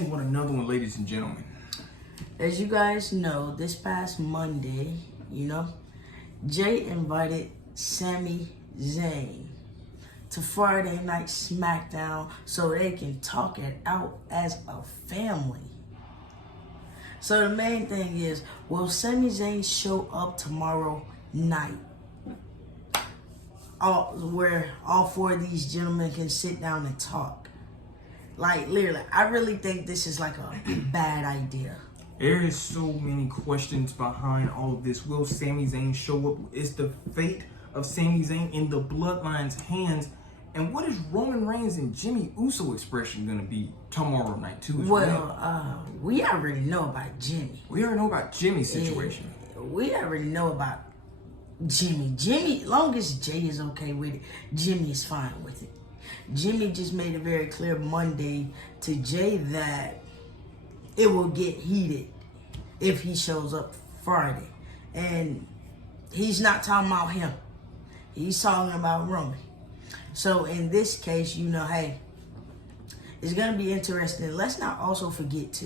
thing with another one, ladies and gentlemen. As you guys know, this past Monday, Jay invited Sami Zayn to Friday Night Smackdown so they can talk it out as a family. So the main thing is, will Sami Zayn show up tomorrow night? Where all four of these gentlemen can sit down and talk. Like, literally, I really think this is like a bad idea. There is so many questions behind all of this. Will Sami Zayn show up? Is the fate of Sami Zayn in the Bloodline's hands? And what is Roman Reigns and Jimmy Uso expression going to be tomorrow night too? Well, we already know about Jimmy. We already know about Jimmy's situation. Yeah, we already know about Jimmy. Jimmy, long as Jay is okay with it, Jimmy is fine with it. Jimmy just made it very clear Monday to Jay that it will get heated if he shows up Friday. And he's not talking about him. He's talking about Roman. So in this case, hey, it's going to be interesting. Let's not also forget,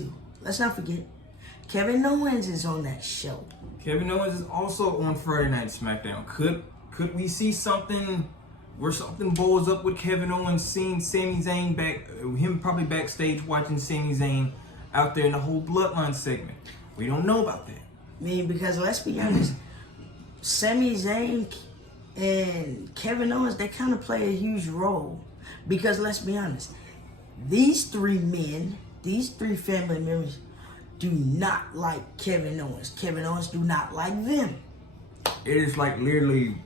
Kevin Owens is on that show. Kevin Owens is also on Friday Night SmackDown. Could we see something where something blows up with Kevin Owens seeing Sami Zayn him probably backstage watching Sami Zayn out there in the whole Bloodline segment? We don't know about that. I mean, because let's be honest, Sami Zayn and Kevin Owens, they kind of play a huge role. Because let's be honest, these three men, these three family members do not like Kevin Owens. Kevin Owens do not like them. It is like literally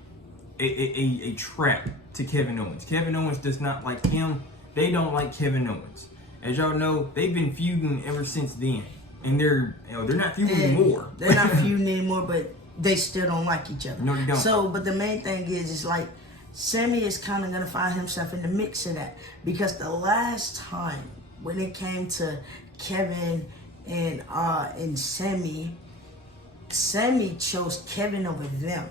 a trap to Kevin Owens. Kevin Owens does not like him. They don't like Kevin Owens. As y'all know, they've been feuding ever since then. And they're not feuding anymore. They're not feuding anymore, but they still don't like each other. No, they don't. So, but the main thing is like, Sami is kind of going to find himself in the mix of that. Because the last time when it came to Kevin and Sami chose Kevin over them.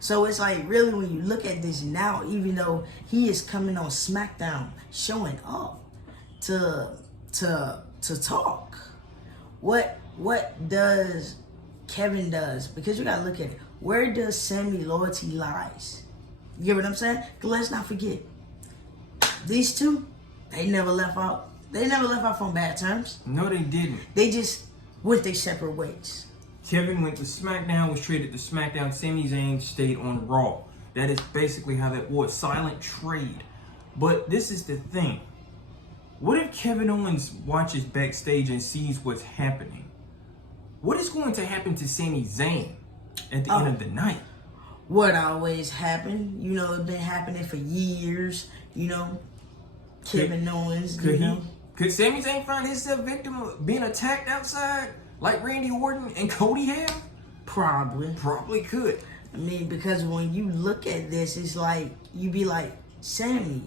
So it's like, really, when you look at this now, even though he is coming on SmackDown showing up to talk, what does Kevin does? Because you gotta look at it. Where does Sami loyalty lies? You get what I'm saying? Cause let's not forget, these two, they never left out. They never left out from bad terms. No, they didn't. They just went their separate ways. Kevin went to SmackDown, was traded to SmackDown. Sami Zayn stayed on Raw. That is basically how that was. Silent trade. But this is the thing. What if Kevin Owens watches backstage and sees what's happening? What is going to happen to Sami Zayn at the end of the night? What always happened? It's been happening for years. Kevin Owens, Could Sami Zayn find himself victim of being attacked outside like Randy Orton and Cody have? Probably could. I mean, because when you look at this, it's like, you be like, Sami,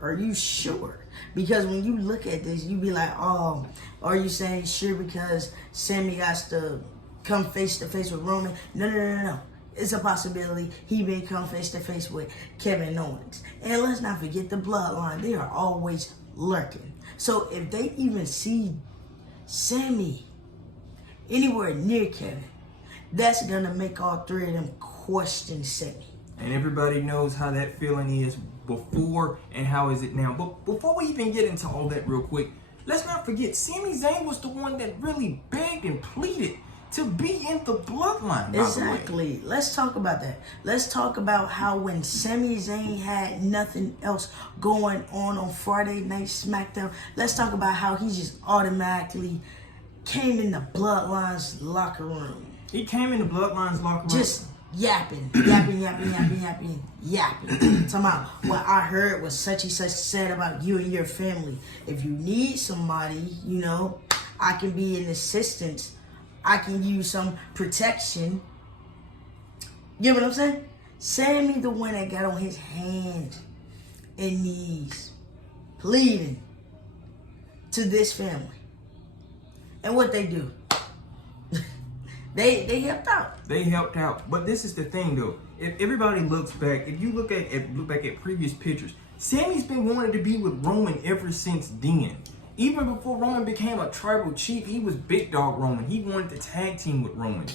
are you sure? Because when you look at this, you be like, oh, are you saying sure because Sami got to come face to face with Roman? No. It's a possibility he may come face to face with Kevin Owens. And let's not forget the Bloodline. They are always lurking. So if they even see Sami anywhere near Kevin, that's going to make all three of them question Sami. And everybody knows how that feeling is before and how is it now. But before we even get into all that real quick, let's not forget, Sami Zayn was the one that really begged and pleaded to be in the Bloodline. Exactly. Let's talk about that. Let's talk about how when Sami Zayn had nothing else going on Friday Night SmackDown, let's talk about how he just automatically came in the Bloodline's locker room. He came in the Bloodline's locker room. Just yapping. Talking about what I heard was such and such said about you and your family. If you need somebody, I can be an assistance. I can use some protection. You know what I'm saying? Sami, the one that got on his hands and knees, pleading to this family. And what they do? They helped out. They helped out. But this is the thing, though. If everybody looks back, if you look back at previous pictures, Sami's been wanting to be with Roman ever since then. Even before Roman became a tribal chief, he was big dog Roman. He wanted to tag team with Roman.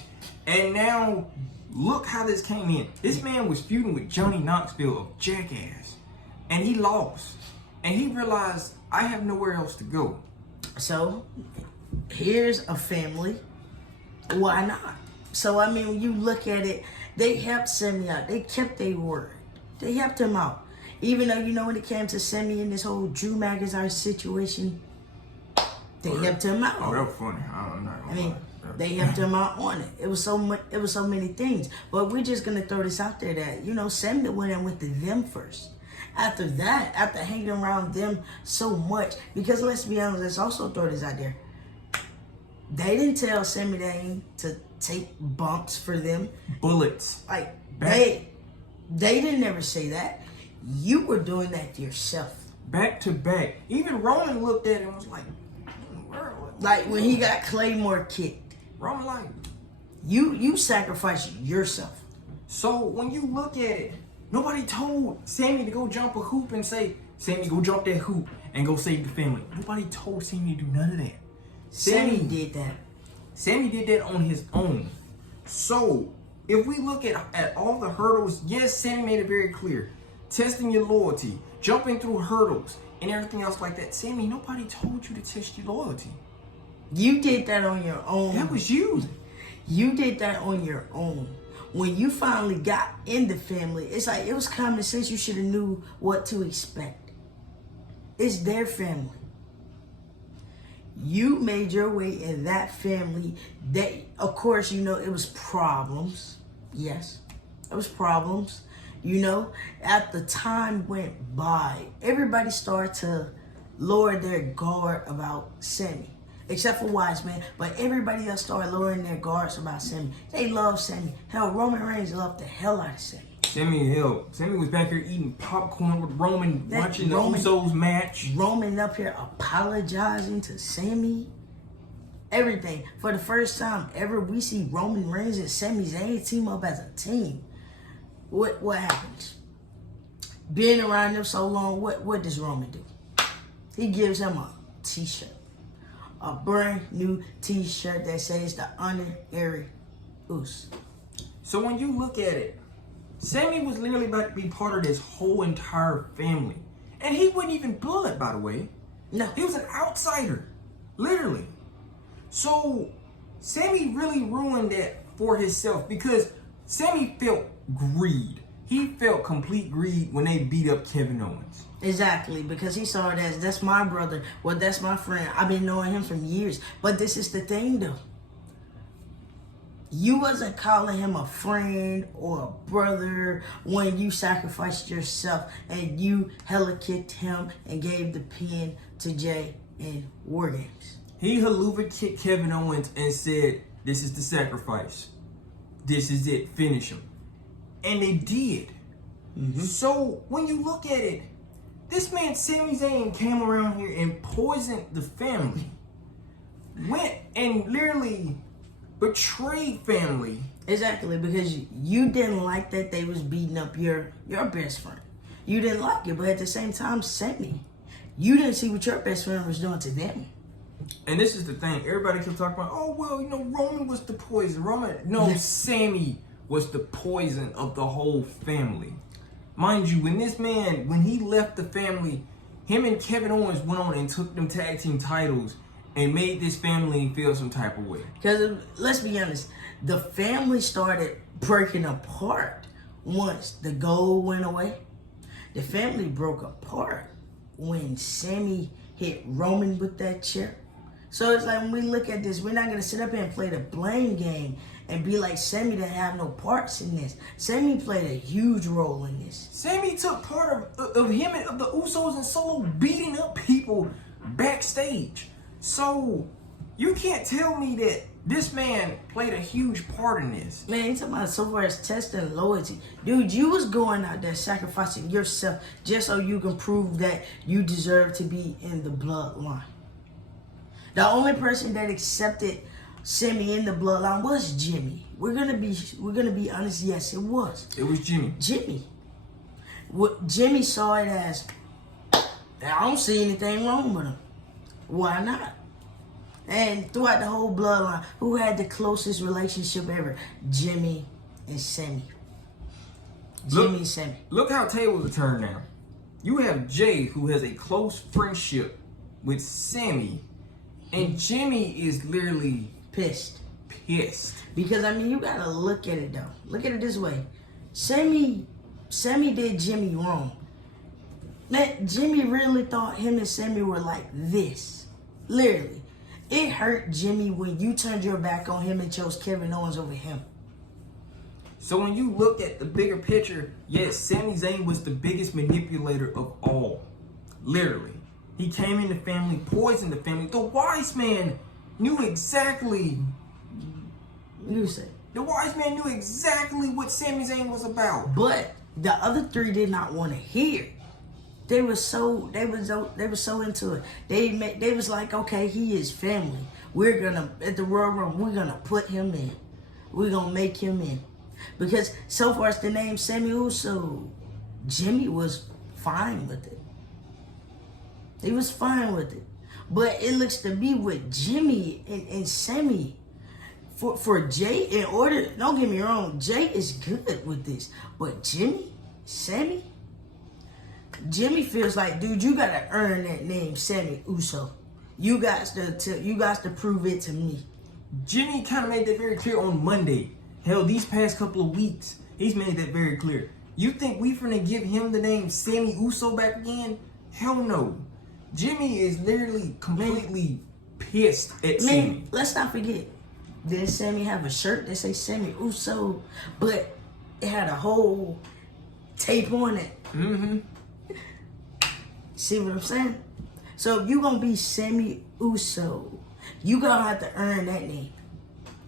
And now, look how this came in. This man was feuding with Johnny Knoxville of Jackass. And he lost. And he realized, I have nowhere else to go. So, here's a family. Why not? So, I mean, when you look at it, they helped Sami out. They kept their word. They helped him out. Even though, you know, when it came to Sami and this whole Drew McIntyre situation, they helped him out. Oh, that was funny. I'm not gonna lie. They helped him out on it. It was so much. It was so many things. But we're just gonna throw this out there that, you know, Sami went in with them first. After that, after hanging around them so much, because let's be honest, let's also throw this out there. They didn't tell Sami Zayn to take bumps for them. Bullets. Like they didn't ever say that. You were doing that to yourself. Back to back. Even Roman looked at it and was like, like when he got Claymore kicked. Roman like, you sacrificed yourself. So when you look at it, nobody told Sami to go jump a hoop and say, Sami, go jump that hoop and go save the family. Nobody told Sami to do none of that. Sami did that. Sami did that on his own. So if we look at all the hurdles, yes, Sami made it very clear. Testing your loyalty, jumping through hurdles, and everything else like that. Sami, nobody told you to test your loyalty. You did that on your own. That was you. You did that on your own. When you finally got in the family, it's like it was common sense. You should have knew what to expect. It's their family. You made your way in that family. They, of course, you know, it was problems. Yes, it was problems. You know, at the time went by, everybody started to lower their guard about Sami. Except for Wise Man, but everybody else started lowering their guards about Sami. They love Sami. Hell, Roman Reigns loved the hell out of Sami. Sami was back here eating popcorn with Roman, watching the Usos match. Roman up here apologizing to Sami. Everything. For the first time ever, we see Roman Reigns and Sami Zayn team up as a team. What happens? Being around them so long, what does Roman do? He gives him a t-shirt. A brand new t-shirt that says the honorary Uso. So when you look at it, Sami was literally about to be part of this whole entire family. And he wasn't even blood, by the way. No. He was an outsider. Literally. So Sami really ruined that for himself because Sami felt greed. He felt complete greed when they beat up Kevin Owens. Exactly, because he saw it as, that's my brother, well, that's my friend. I've been knowing him for years. But this is the thing, though. You wasn't calling him a friend or a brother when you sacrificed yourself and you hella kicked him and gave the pin to Jay in War Games. He haluva kicked Kevin Owens and said, this is the sacrifice. This is it. Finish him. And they did. Mm-hmm. So when you look at it, this man Sami Zayn came around here and poisoned the family. Went and literally betrayed family. Exactly, because you didn't like that they was beating up your best friend. You didn't like it, but at the same time, Sami, you didn't see what your best friend was doing to them. And this is the thing. Everybody kept talking about, oh, well, you know, Roman was the poison. Sami was the poison of the whole family. Mind you, when he left the family, him and Kevin Owens went on and took them tag team titles and made this family feel some type of way. Because let's be honest, the family started breaking apart once the gold went away. The family broke apart when Sami hit Roman with that chair. So it's like when we look at this, we're not going to sit up here and play the blame game and be like Sami didn't have no parts in this. Sami played a huge role in this. Sami took part of him and of the Usos and Solo beating up people backstage. So you can't tell me that this man played a huge part in this. Man, you talking about so far as testing loyalty. Dude, you was going out there sacrificing yourself just so you can prove that you deserve to be in the bloodline. The only person that accepted Sami in the bloodline was Jimmy. We're gonna be honest. Yes, it was. It was Jimmy. Jimmy saw it as, I don't see anything wrong with him. Why not? And throughout the whole bloodline, who had the closest relationship ever? Jimmy and Sami. Jimmy and Sami. Look how tables are turned now. You have Jay, who has a close friendship with Sami, and Jimmy is literally pissed. Because, I mean, you gotta look at it, though. Look at it this way. Sami did Jimmy wrong. Man, Jimmy really thought him and Sami were like this. Literally. It hurt Jimmy when you turned your back on him and chose Kevin Owens over him. So when you look at the bigger picture, yes, Sami Zayn was the biggest manipulator of all. Literally. He came in the family, poisoned the family. The wise man knew exactly. You say. The wise man knew exactly what Sami Zayn was about. But the other three did not want to hear. They were so into it. They was like, okay, he is family. We're gonna at the Royal Rumble, we're gonna put him in. We're gonna make him in. Because so far as the name Sami Uso, Jimmy was fine with it. He was fine with it. But it looks to be with Jimmy and Sami. For Jay, in order, don't get me wrong, Jay is good with this. But Sami, Jimmy feels like, dude, you gotta earn that name, Sami Uso. You guys to prove it to me. Jimmy kind of made that very clear on Monday. Hell, these past couple of weeks, he's made that very clear. You think we finna give him the name Sami Uso back again? Hell no. Jimmy is literally completely pissed at Sami. Let's not forget. Didn't Sami have a shirt that say Sami Uso, but it had a whole tape on it? Mm-hmm. See what I'm saying? So if you gonna be Sami Uso, you gonna have to earn that name.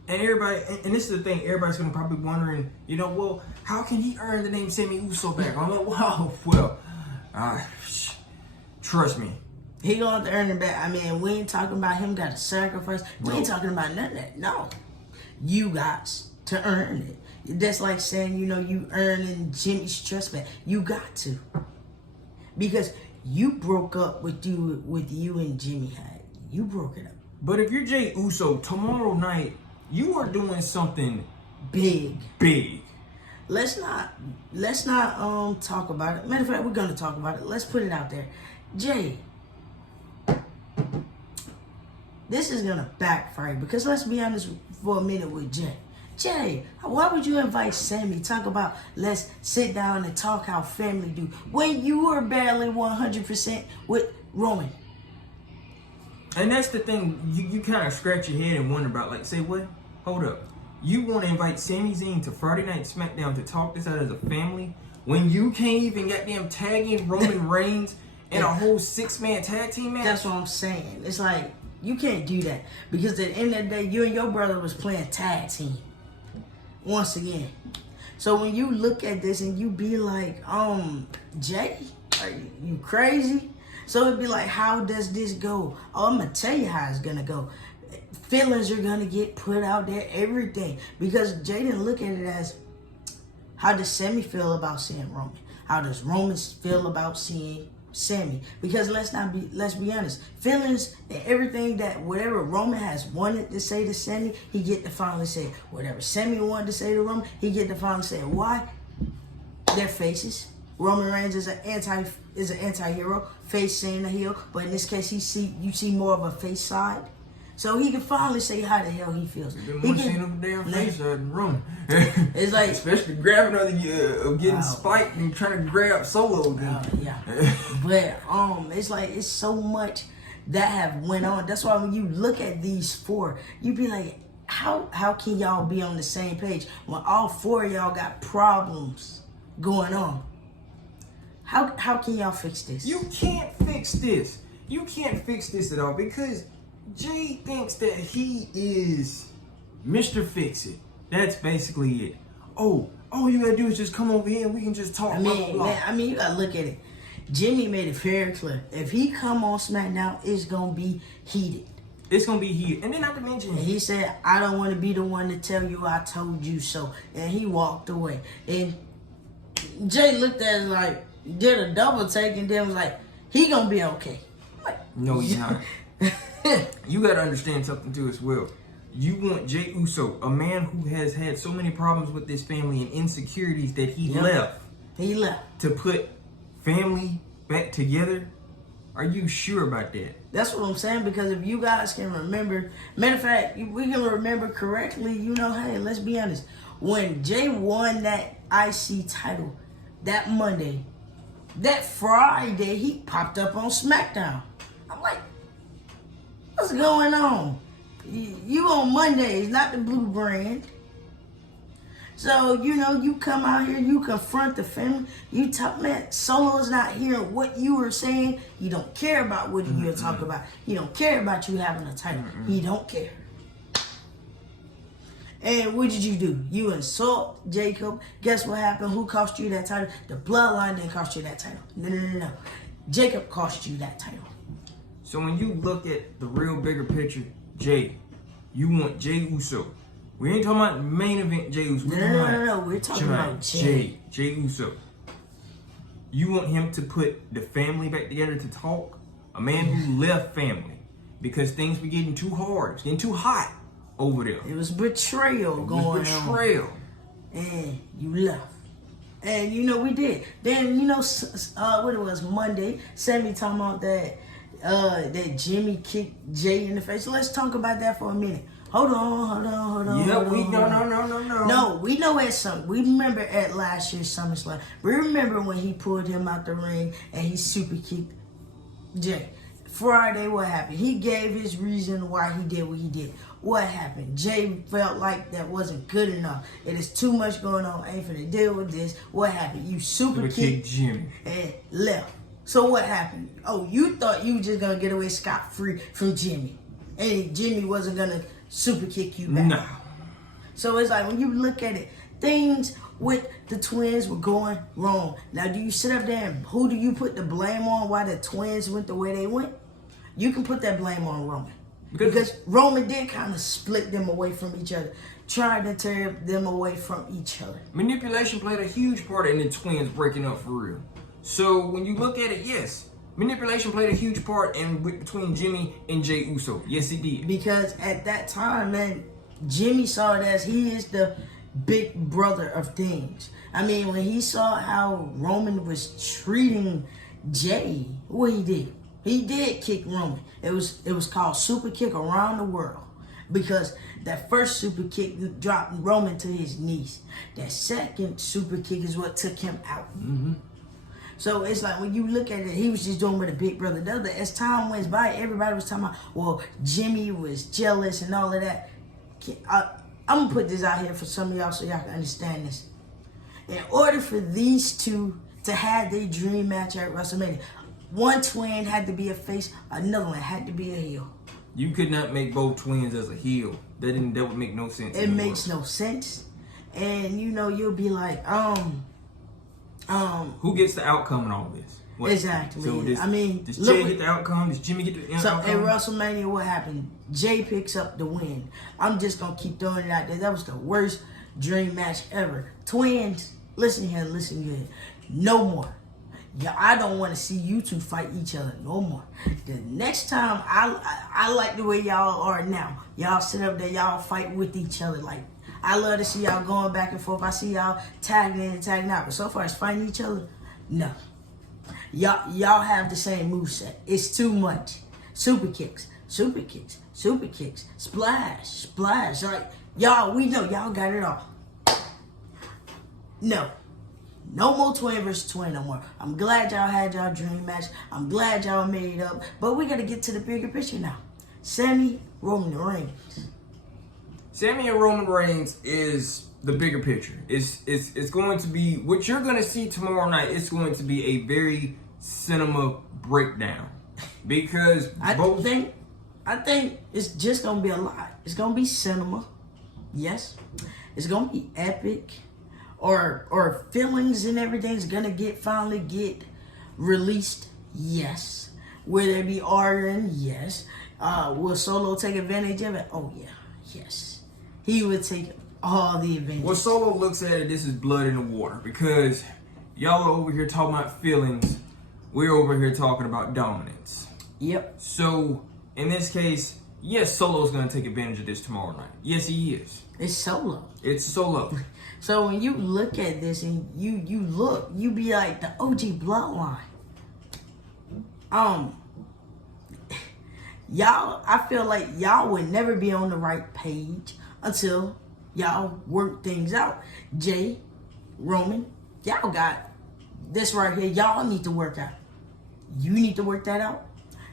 And everybody, and this is the thing, everybody's gonna probably be wondering, you know, well, how can he earn the name Sami Uso back? I'm like, wow, well, trust me. He gonna have to earn it back. I mean, we ain't talking about him got to sacrifice. We ain't talking about none of that. No. You got to earn it. That's like saying, you know, you earning Jimmy's trust back. You got to. Because you broke up with you and Jimmy had. You broke it up. But if you're Jey Uso, tomorrow night, you are doing something big. Let's not talk about it. Matter of fact, we're gonna talk about it. Let's put it out there. Jay, this is gonna backfire because let's be honest for a minute with Jay. Jay, why would you invite Sami? Talk about let's sit down and talk how family do when you were barely 100% with Roman. And that's the thing, you kind of scratch your head and wonder about, like, say what? Hold up. You want to invite Sami Zayn to Friday Night Smackdown to talk this out as a family when you can't even goddamn tag in Roman Reigns in a whole 6-man tag team match? That's what I'm saying. It's like, you can't do that. Because at the end of the day, you and your brother was playing tag team. Once again. So when you look at this and you be like, Jay, are you crazy? So it'd be like, how does this go? Oh, I'm going to tell you how it's going to go. Feelings are going to get put out there, everything. Because Jay didn't look at it as, how does Sami feel about seeing Roman? How does Roman feel about seeing Sami? Because let's be honest. Feelings and everything that whatever Roman has wanted to say to Sami, he get to finally say it. Whatever Sami wanted to say to Roman, he get to finally say it. Why? Their faces. Roman Reigns is an anti-hero, face saying a heel, but in this case, you see more of a face side. So he can finally say how the hell he feels. He seen him damn face than Roman. It's like, especially grabbing of getting spiked and trying to grab Solo. Yeah. But it's like it's so much that have went on. That's why when you look at these four, you be like, how can y'all be on the same page when all four of y'all got problems going on? How can y'all fix this? You can't fix this. You can't fix this at all because Jay thinks that he is Mr. Fix It. That's basically it. Oh, all you gotta do is just come over here and we can just talk. I mean, you gotta look at it. Jimmy made it very clear. If he come on SmackDown, it's gonna be heated. It's gonna be heated. And then not to mention, and he said, I don't want to be the one to tell you I told you so. And he walked away. And Jay looked at it like, did a double take and then was like, he gonna be okay. No, he's not. You got to understand something too as well. You want Jey Uso, a man who has had so many problems with his family and insecurities that he left. He left. To put family back together? Are you sure about that? That's what I'm saying, because if you guys can remember, matter of fact, we can remember correctly, you know, hey, let's be honest. When Jey won that IC title that Monday, that Friday, he popped up on Smackdown. I'm like, what's going on? You on Mondays, not the blue brand. So, you know, you come out here, you confront the family. You talk, man, Solo is not hearing what you were saying. He don't care about what you're talking about. He don't care about you having a title. He don't care. And what did you do? You insult Jacob. Guess what happened? Who cost you that title? The bloodline didn't cost you that title. No. Jacob cost you that title. So when you look at the real bigger picture, Jey, you want Jey Uso. We ain't talking about main event Jey Uso. No. We're talking about Jey. Jey Uso. You want him to put the family back together to talk? A man who left family because things were getting too hard, getting too hot over there. It was betrayal going on. And you left. And you know, we did. Then, you know, what it was, Monday, Sami talking about that Jimmy kicked Jey in the face. So let's talk about that for a minute. Hold on. No, we know at some. We remember at last year's SummerSlam. We remember when he pulled him out the ring and he super kicked Jey. Friday, what happened? He gave his reason why he did what he did. What happened? Jey felt like that wasn't good enough. It is too much going on. I ain't finna deal with this. What happened? You super kicked Jimmy and left. So what happened? Oh, you thought you were just gonna get away scot-free from Jimmy, and Jimmy wasn't gonna super kick you back. No. So it's like when you look at it, things with the twins were going wrong. Now, do you sit up there and who do you put the blame on why the twins went the way they went? You can put that blame on Roman. Because Roman did kind of split them away from each other, trying to tear them away from each other. Manipulation played a huge part in the twins breaking up for real. So when you look at it, yes, manipulation played a huge part between Jimmy and Jey Uso. Yes, it did. Because at that time, man, Jimmy saw it as he is the big brother of things. I mean, when he saw how Roman was treating Jey, what he did? He did kick Roman. It was called super kick around the world. Because that first super kick dropped Roman to his knees. That second super kick is what took him out. So it's like when you look at it, he was just doing with a big brother. The other, as time went by, everybody was talking about, well, Jimmy was jealous and all of that. I'm going to put this out here for some of y'all so y'all can understand this. In order for these two to have their dream match at WrestleMania, one twin had to be a face, another one had to be a heel. You could not make both twins as a heel. That would make no sense. It makes no sense. And you know, you'll be like, who gets the outcome in all this? What? Exactly. So does Jey get the outcome? Does Jimmy get the outcome? So at WrestleMania, what happened? Jey picks up the win. I'm just gonna keep throwing it out there. That was the worst dream match ever. Twins, listen here, listen good. No more. Yeah, I don't want to see you two fight each other no more. The next time, I like the way y'all are now. Y'all sit up there, y'all fight with each other. Like, I love to see y'all going back and forth. I see y'all tagging in and tagging out. But so far as fighting each other, no. Y'all have the same moveset. It's too much. Super kicks, splash. Like, y'all, we know y'all got it all. No more twin versus twin no more. I'm glad y'all had y'all dream match. I'm glad y'all made it up. But we got to get to the bigger picture now. Sami, Roman Reigns. Sami and Roman Reigns is the bigger picture. It's going to be, what you're going to see tomorrow night, it's going to be a very cinema breakdown. Because I think it's just going to be a lot. It's going to be cinema. Yes. It's going to be epic. Or feelings and everything's gonna finally get released, yes. Will there be arguing? Yes. Will Solo take advantage of it? Oh yeah, yes. He would take all the advantage. Well, Solo looks at it, this is blood in the water, because y'all are over here talking about feelings, we're over here talking about dominance. Yep. So in this case, yes, Solo's gonna take advantage of this tomorrow night. Yes, he is. It's Solo. It's Solo. So when you look at this and you be like the OG bloodline. Y'all, I feel like y'all would never be on the right page until y'all work things out. Jay, Roman, y'all got this right here. Y'all need to work out. You need to work that out.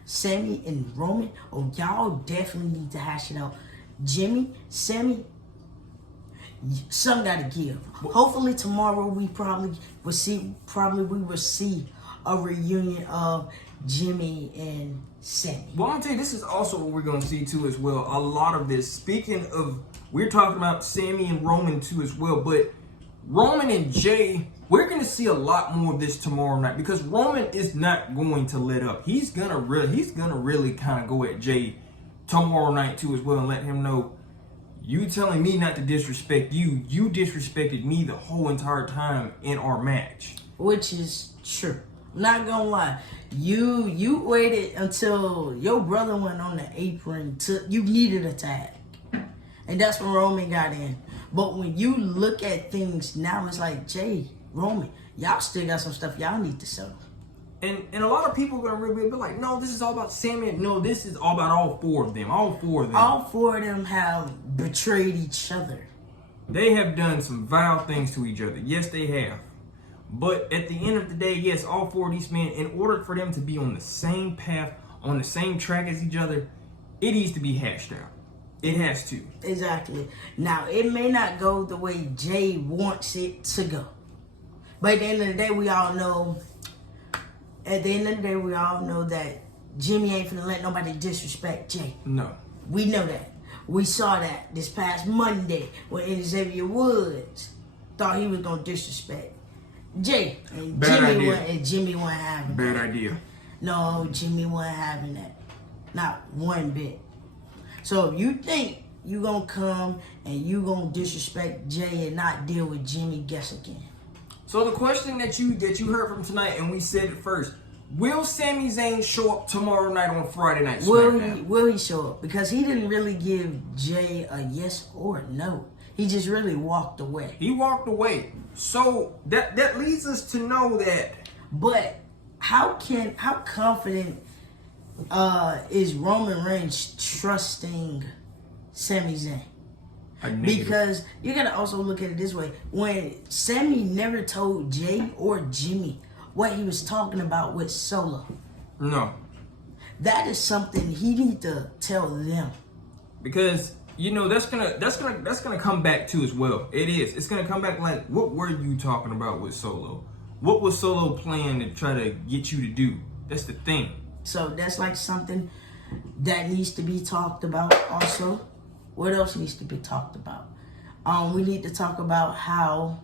Sami and Roman, oh, y'all definitely need to hash it out. Jimmy, Sami, some gotta give. Hopefully tomorrow we probably will see a reunion of Jimmy and Sami. Well, I'm gonna tell you, this is also what we're gonna see too as well. A lot of this. Speaking of, we're talking about Sami and Roman too as well, but Roman and Jay, we're gonna see a lot more of this tomorrow night because Roman is not going to let up. He's gonna really kind of go at Jay tomorrow night too as well and let him know, you telling me not to disrespect you, you disrespected me the whole entire time in our match. Which is true. Not gonna lie, you waited until your brother went on the apron you needed a tag, and that's when Roman got in. But when you look at things now, it's like, Jay, Roman, y'all still got some stuff y'all need to settle. And a lot of people are gonna really be like, no, this is all about Sami. No, this is all about all four of them. All four of them have betrayed each other. They have done some vile things to each other. Yes, they have. But at the end of the day, yes, all four of these men, in order for them to be on the same path, on the same track as each other, it needs to be hashed out. It has to. Exactly. Now, it may not go the way Jay wants it to go. But at the end of the day, we all know that Jimmy ain't finna let nobody disrespect Jay. No. We know that. We saw that this past Monday when Xavier Woods thought he was gonna disrespect Jay. And Jimmy wasn't having Bad that. idea. No, Jimmy wasn't having that. Not one bit. So if you think you gonna come and you gonna disrespect Jay and not deal with Jimmy, guess again. So the question that you heard from tonight, and we said it first, will Sami Zayn show up tomorrow night on Friday night SmackDown? Will he show up? Because he didn't really give Jay a yes or no. He just really walked away. He walked away. So that leads us to know that. But how confident is Roman Reigns trusting Sami Zayn? Because you gotta also look at it this way. When Sami never told Jay or Jimmy what he was talking about with Solo. No. That is something he need to tell them. Because that's gonna come back too as well. It is. It's gonna come back like, what were you talking about with Solo? What was Solo planning to try to get you to do? That's the thing. So that's like something that needs to be talked about also. What else needs to be talked about? We need to talk about how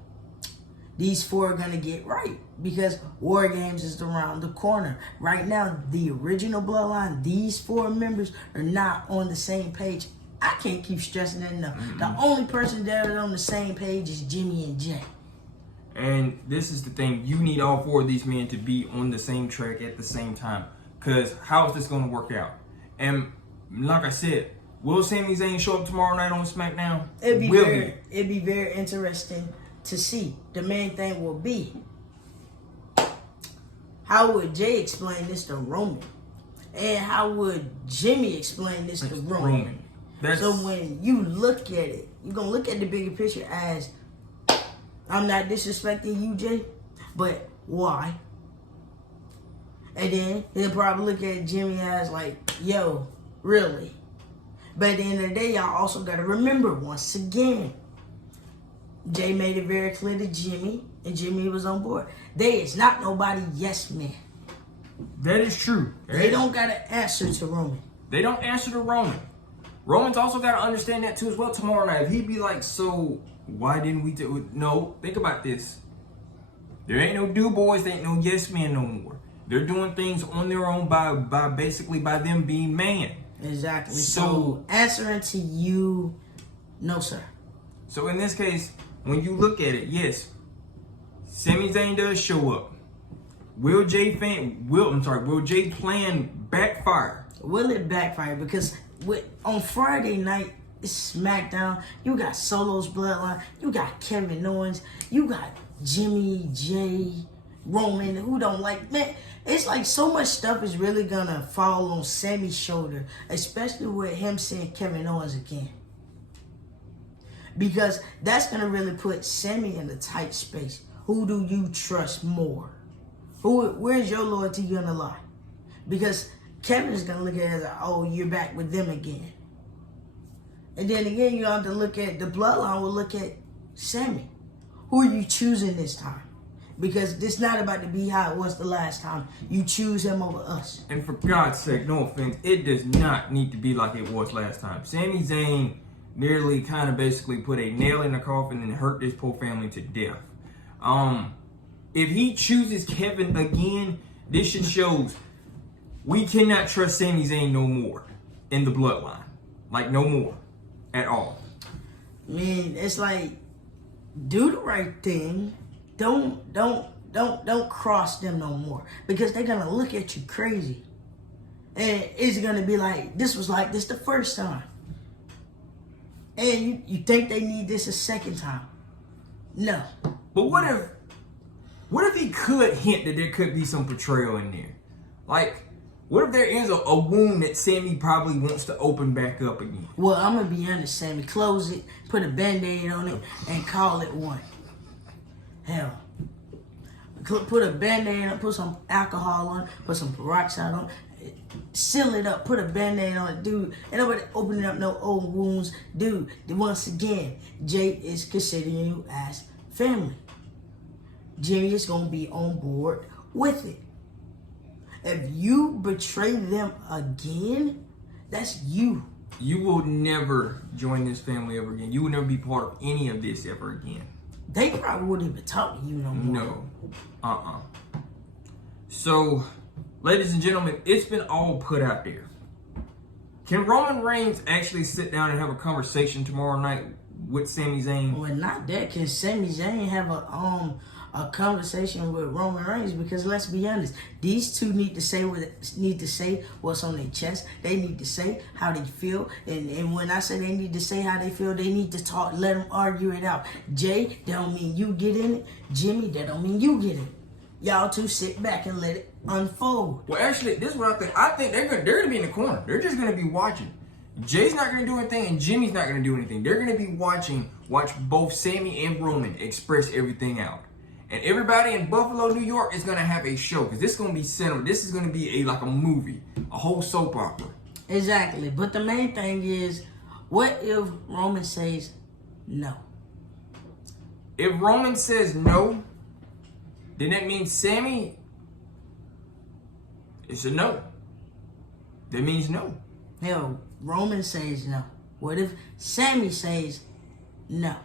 these four are gonna get right, because War Games is around the corner. Right now, the original bloodline, these four members are not on the same page. I can't keep stressing that enough. Mm-hmm. The only person that is on the same page is Jimmy and Jay. And this is the thing. You need all four of these men to be on the same track at the same time. Because how is this going to work out? And like I said, will Sami Zayn show up tomorrow night on SmackDown? It'd be very interesting to see. The main thing will be, how would Jay explain this to Roman? And how would Jimmy explain this to Roman? So when you look at it, you're going to look at the bigger picture as, I'm not disrespecting you, Jay, but why? And then he'll probably look at Jimmy as like, yo, really? But at the end of the day, y'all also got to remember, once again, Jay made it very clear to Jimmy, and Jimmy was on board. There is not nobody yes man. That is true. They don't got to answer to Roman. They don't answer to Roman. Roman's also got to understand that too as well tomorrow night. If he'd be like, so why didn't we do it? No, think about this. There ain't no do boys, there ain't no yes men no more. They're doing things on their own by them being man. Exactly. So answering to you, no sir. So in this case, when you look at it, yes, Sami Zayn does show up. Will Jay plan backfire? will it backfire? Because on Friday night, it's SmackDown. You got Solo's Bloodline. You got Kevin Owens. You got Jimmy, Jay, Roman, who don't like, man. It's like so much stuff is really gonna fall on Sami's shoulder, especially with him seeing Kevin Owens again. Because that's gonna really put Sami in a tight space. Who do you trust more? Where's your loyalty gonna lie? Because Kevin is gonna look at it as, oh, you're back with them again. And then again, you have to look at the bloodline. Will look at Sami. Who are you choosing this time? Because it's not about to be how it was the last time. You choose him over us. And for God's sake, no offense, it does not need to be like it was last time. Sami Zayn nearly kind of basically put a nail in the coffin and hurt this poor family to death. If he chooses Kevin again, this just shows we cannot trust Sami Zayn no more in the bloodline. Like, no more at all. I mean, it's like, do the right thing. Don't cross them no more, because they're gonna look at you crazy, and it's gonna be like this was like this the first time, and you think they need this a second time. No. But what if he could hint that there could be some betrayal in there? Like, what if there is a wound that Sami probably wants to open back up again? Well, I'm gonna be honest, Sami. Close it, put a band-aid on it, and call it one. Hell, put a band-aid on, put some alcohol on, put some peroxide on, seal it up, put a band-aid on it, dude. And nobody opening up no old wounds, dude. Once again, Jay is considering you as family. Jimmy is gonna be on board with it. If you betray them again, that's you. You will never join this family ever again. You will never be part of any of this ever again. They probably wouldn't even talk to you no more. No. So, ladies and gentlemen, it's been all put out there. Can Roman Reigns actually sit down and have a conversation tomorrow night with Sami Zayn? Well, not that. Can Sami Zayn have a conversation with Roman Reigns? Because let's be honest, these two need to say what's on their chest. They need to say how they feel, and when I say they need to say how they feel, they need to talk. Let them argue it out. Jay, that don't mean you get in it. Jimmy, that don't mean you get in it. Y'all two sit back and let it unfold. Well, actually, this is what I think. I think they're gonna be in the corner. They're just gonna be watching. Jay's not gonna do anything, and Jimmy's not gonna do anything. They're gonna be watch both Sami and Roman express everything out. And everybody in Buffalo, New York is going to have a show, because this is going to be cinema. This is going to be like a movie, a whole soap opera. Exactly. But the main thing is, what if Roman says no? If Roman says no, then that means Sami, it's a no. That means no. Hell, Roman says no. What if Sami says no?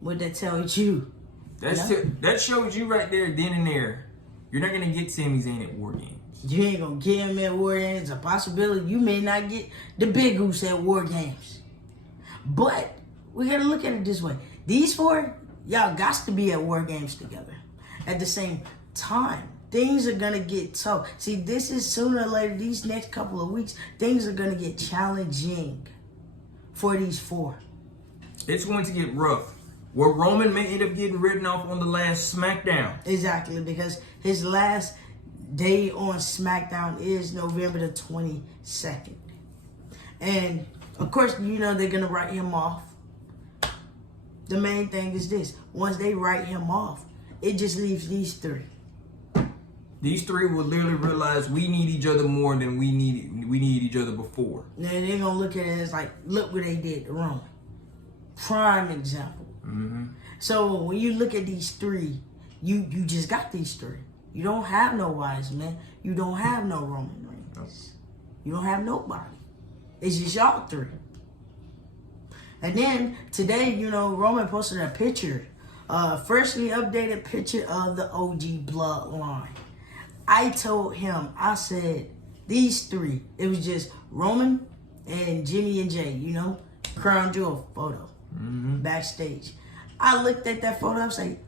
What that tell you? That shows you right there, then and there. You're not going to get Sami Zayn at War Games. You ain't going to get him at War Games. It's a possibility you may not get the Big Goose at War Games. But we got to look at it this way. These four, y'all got to be at War Games together. At the same time, things are going to get tough. See, this is sooner or later, these next couple of weeks, things are going to get challenging for these four. It's going to get rough. Where Roman may end up getting written off on the last Smackdown. Exactly, because his last day on Smackdown is November the 22nd. And, of course, you know they're going to write him off. The main thing is this. Once they write him off, it just leaves these three. These three will literally realize we need each other more than we need each other before. Now, they're going to look at it as like, look what they did to Roman. Prime example. Mm-hmm. So when you look at these three, you just got these three. You don't have no wise man. You don't have no Roman Reigns. Nope. You don't have nobody. It's just y'all three. And then today, you know, Roman posted a picture, freshly updated picture of the OG bloodline. I told him, I said, these three, it was just Roman and Jimmy and Jay, you know, crown jewel photo. Backstage. I looked at that photo, I was like,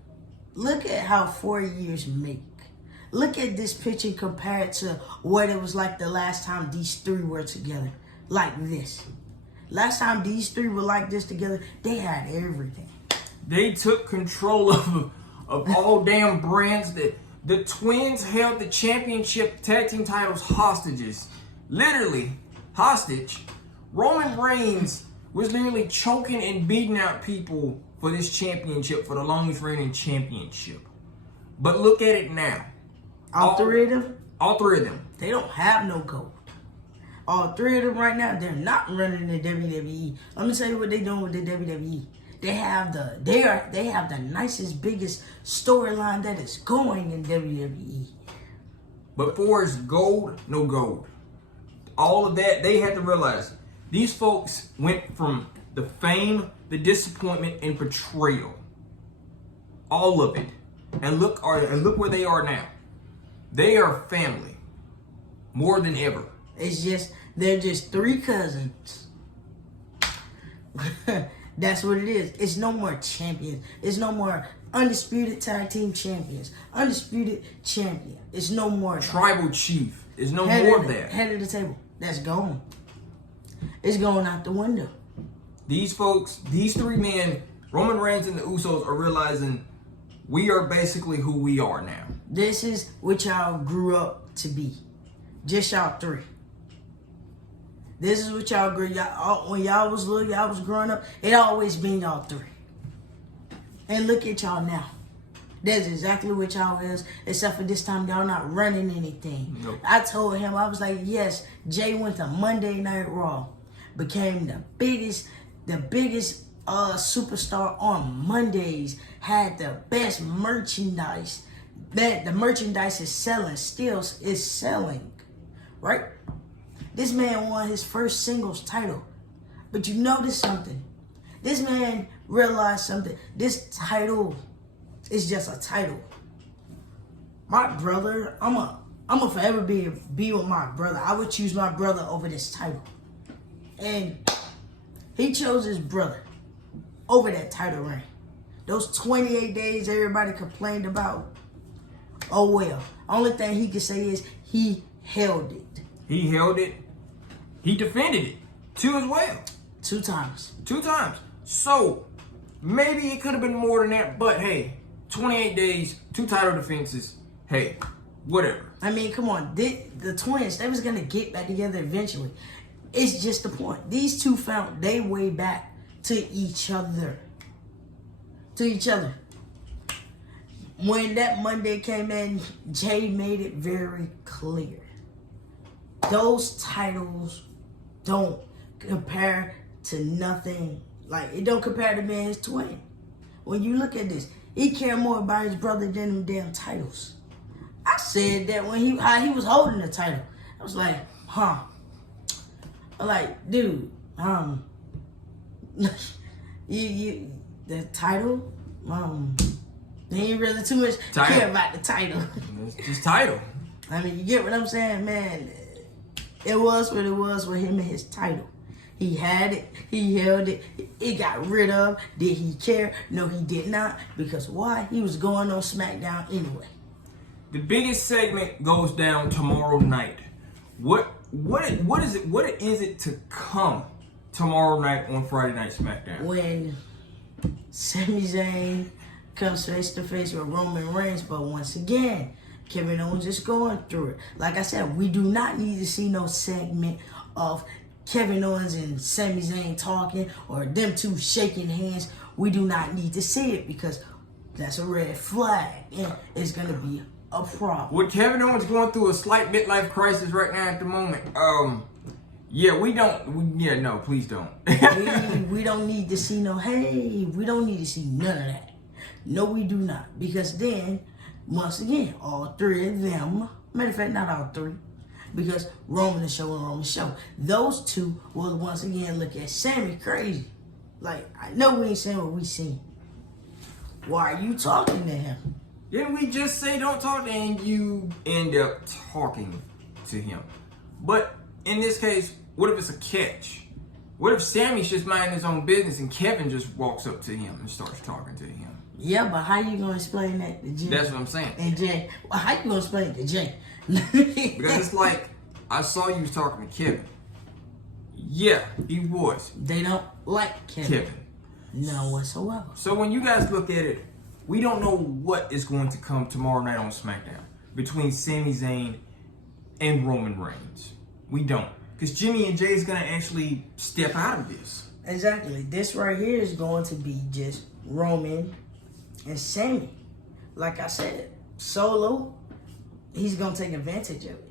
look at how 4 years make. look at this picture compared to what it was like the last time these three were together. Like this. Last time these three were like this together, they had everything. They took control of all damn brands. That the twins held the championship tag team titles hostages. Literally, hostage. Roman Reigns was literally choking and beating out people for this championship, for the longest reigning championship. But look at it now. All three of them? All three of them. They don't have no gold. All three of them right now, they're not running the WWE. Let me tell you what they're doing with the WWE. They have the nicest, biggest storyline that is going in WWE. But for its gold, no gold. All of that, they had to realize these folks went from the fame, the disappointment, and betrayal. All of it. And look where they are now. They are family. More than ever. They're just three cousins. That's what it is. It's no more champions. It's no more undisputed tag team champions. Undisputed champion. It's no more tribal chief. It's no more of that. Head of the table. That's gone. It's going out the window. These folks, these three men, Roman Reigns and the Usos, are realizing we are basically who we are now. This is what y'all grew up to be. Just y'all three. This is what y'all grew. When y'all was little, y'all was growing up, it always been y'all three. And look at y'all now. That's exactly what y'all is, except for this time y'all not running anything. Nope. I told him, I was like, yes, Jay went to Monday Night Raw, became the biggest superstar on Mondays, had the best merchandise. That the merchandise is selling, still is selling, right? This man won his first singles title. But you notice something. This man realized something. This title is just a title. My brother, I'm a forever be with my brother. I would choose my brother over this title. And he chose his brother over that title reign. Those 28 days everybody complained about. Oh well. Only thing he could say is he held it. He held it. He defended it too as well. 2 times. 2 times. So maybe it could have been more than that, but hey, 28 days, 2 title defenses. Hey, whatever. I mean, come on. The twins, they was gonna get back together eventually. It's just the point. These two found their way back to each other. To each other. When that Monday came in, Jay made it very clear. Those titles don't compare to nothing. Like, it don't compare to being his twin. When you look at this, he cared more about his brother than them damn titles. I said that when how he was holding the title. I was like, huh. I'm like, dude, you the title, they ain't really too much care about the title. It's just title. I mean, you get what I'm saying, man. It was what it was with him and his title. He had it. He held it. It got rid of. Did he care? No, he did not. Because why? He was going on Smackdown anyway. The biggest segment goes down tomorrow night. What is it to come tomorrow night on Friday Night Smackdown? When Sami Zayn comes face to face with Roman Reigns, but once again, Kevin Owens is going through it. Like I said, we do not need to see no segment of Kevin Owens and Sami Zayn talking or them two shaking hands. We do not need to see it because that's a red flag and it's going to be a problem. With Kevin Owens going through a slight midlife crisis right now at the moment, no, please don't. we don't need to see we don't need to see none of that. No, we do not. Because then, once again, all 3 of them, matter of fact, not all 3, because Roman is showing Roman show. Those 2 will once again look at Sammy crazy. Like, I know we ain't saying what we seen. Why are you talking to him? Didn't we just say don't talk to him and you end up talking to him? But in this case, what if it's a catch? What if Sammy's just minding his own business and Kevin just walks up to him and starts talking to him? Yeah, but how you gonna explain that to Jay? That's what I'm saying. And Jay, well, how you gonna explain it to Jay? Because it's like, I saw you was talking to Kevin. Yeah, he was. They don't like Kevin. No whatsoever. So when you guys look at it, we don't know what is going to come tomorrow night on SmackDown between Sami Zayn and Roman Reigns. We don't. Because Jimmy and Jay is going to actually step out of this. Exactly. This right here is going to be just Roman and Sami. Like I said, Solo, he's going to take advantage of it.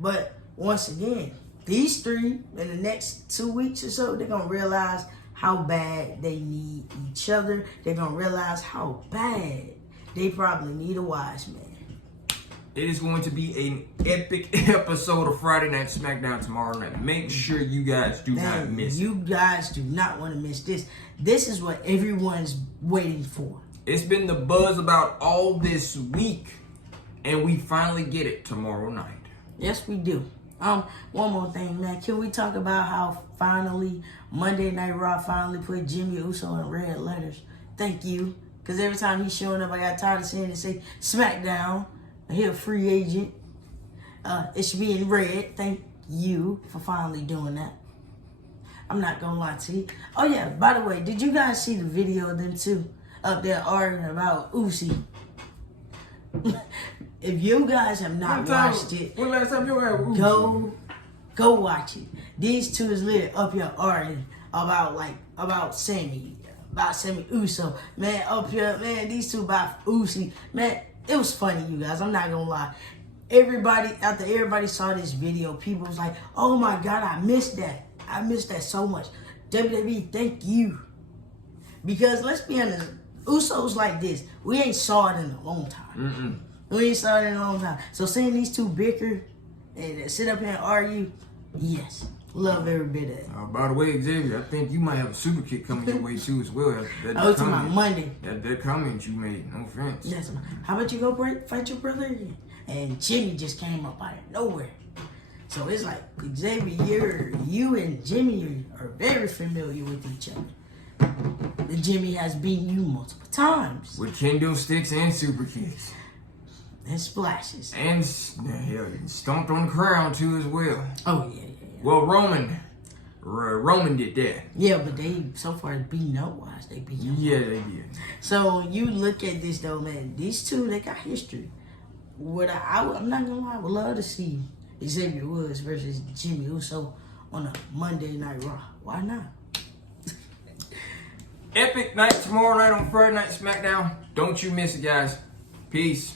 But once again, these three, in the next 2 weeks or so, they're going to realize how bad they need each other. They're going to realize how bad they probably need a wise man. It is going to be an epic episode of Friday Night SmackDown tomorrow night. Make sure you guys do not miss it. You guys do not want to miss this. This is what everyone's waiting for. It's been the buzz about all this week, and we finally get it tomorrow night. Yes, we do. One more thing, man. Can we talk about how finally Monday Night Raw finally put Jimmy Uso in red letters? Thank you. Because every time he's showing up, I got tired of seeing it say Smackdown. He a free agent. It should be in red. Thank you for finally doing that. I'm not going to lie to you. Oh, yeah. By the way, did you guys see the video of them two up there arguing about Uzi? If you guys have not watched it, when last time you had Uzi? Go watch it. These two is lit up here arguing about Sami Uso. Man, up here, man, these two about Uzi. Man, it was funny, you guys. I'm not gonna lie. After everybody saw this video, people was like, oh my God, I missed that. I missed that so much. WWE, thank you. Because let's be honest, Usos like this, we ain't saw it in a long time. We ain't saw it in a long time. So seeing these two bicker and sit up here and argue, yes, love every bit of it. By the way, Xavier, I think you might have a super kick coming your way too as well. To my Monday. That comment you made, no offense. Yes, how about you go fight your brother again? And Jimmy just came up out of nowhere. So it's like, Xavier, you and Jimmy are very familiar with each other. And Jimmy has beaten you multiple times. With kendo sticks and super kicks. And splashes. And hell, stomped on the crown too as well. Oh, yeah. Well, Roman did that. Yeah, but they, so far, beating up wise, they beat him. Yeah, they did. So you look at this though, man. These two, they got history. I'm not gonna lie, I would love to see Xavier Woods versus Jimmy Uso on a Monday Night Raw. Why not? Epic night tomorrow night on Friday Night SmackDown. Don't you miss it, guys. Peace.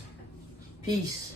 Peace.